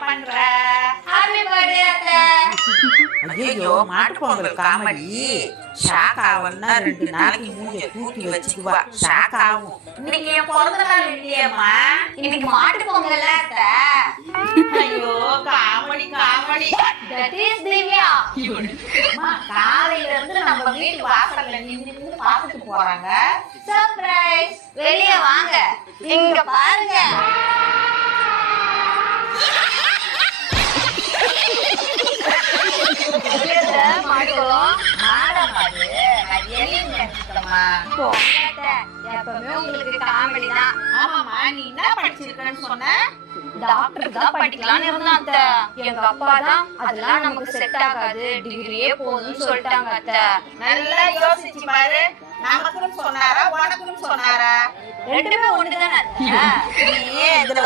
பண்ற? Happy birthday அத்தை. ஐயோ மாட்டு பொங்கல் காமெடி ஷாக் ஆகும்னா 2 நாளைக்கு மூஞ்ச தூக்கி வச்சுக்குவா. ஷாக் ஆகும். இன்னைக்கு என் பிறந்த நாள் இல்லையேம்மா. இன்னைக்கு மாட்டு பொங்கல் அத்தை. ஐயோ comedy comedy. That is Divya. அம்மா, காலையில இருந்து நம்ம வீட்டு வாசல்ல நின்னு பார்த்துட்டு போறாங்க. சர்ப்ரைஸ். வெளிய வாங்க. இங்க பாருங்க. எப்பவுமே உங்களுக்கு காமெடி தான். ஆமாம்மா, நீ என்ன படிச்சிருக்கன்னு சொன்ன? டாக்டர் தான் படிக்கலாம்னு இருந்தான் அத்தை. எங்க அப்பா தான் அதெல்லாம் நமக்கு செட் ஆகாது, டிகிரியே போதும்னு சொல்லிட்டாங்க அத்தை. நல்லா யோசிச்சு பாரு. நமக்குன்னு சொன்னாரா உனக்குன்னு சொன்னாரா? ரெண்டுமே ஒண்ணுதானே அத்தை. நீ இதுல